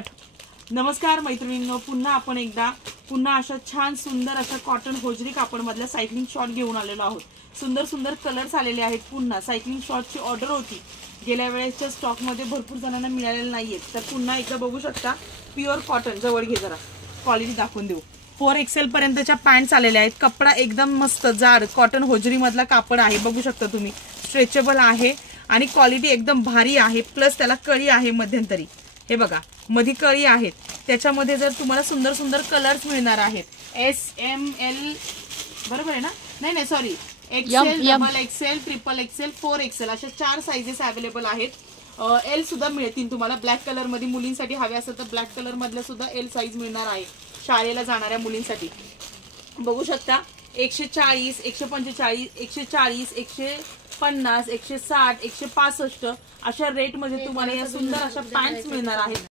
Start. नमस्कार मैत्रिणींनो, पुन्हा अशा छान सुंदर अशा कॉटन होजरी कापड मधल्या सायकलिंग शॉर्ट घेऊन आलेलो आहोत. सुंदर सुंदर कलर्स आलेले आहेत. पुन्हा सायकलिंग शॉर्टची ऑर्डर होती, गेल्या वेळेसच्या स्टॉक मध्ये भरपूर जणांना मिळालेले नाहीयेत, तर पुन्हा एकदा बघू शकता. प्युअर कॉटन, जवळ घे जरा, क्वालिटी दाखवून देऊ. 4XL पर्यंतच्या पॅन्ट्स आलेल्या आहेत. कपडा एकदम मस्त जाड कॉटन होजरी मधला कापड आहे, बघू शकता तुम्ही. स्ट्रेचेबल आहे आणि क्वालिटी एकदम भारी आहे. प्लस त्याला कळी आहे मध्यंतरी, हे बघा मध्ये कळी आहेत. त्याच्यामध्ये जर तुम्हाला सुंदर सुंदर कलर्स मिळणार आहेत. SML बरोबर आहे ना? नाही sorry, XL, XXL, XXL, 4XL अशा 4 साइजेस अवेलेबल आहेत. L सुद्धा मिळतील तुम्हाला. ब्लॅक कलर मध्ये मुलींसाठी हवे असेल तर ब्लॅक कलर मधल्या सुद्धा L साईज मिळणार आहे शाळेला जाणाऱ्या मुलींसाठी. बघू शकता 140, 145, 140, 150, 160, 165 अशा रेट मध्ये तुम्हाला या सुंदर अशा पॅन्ट्स मिळणार आहेत.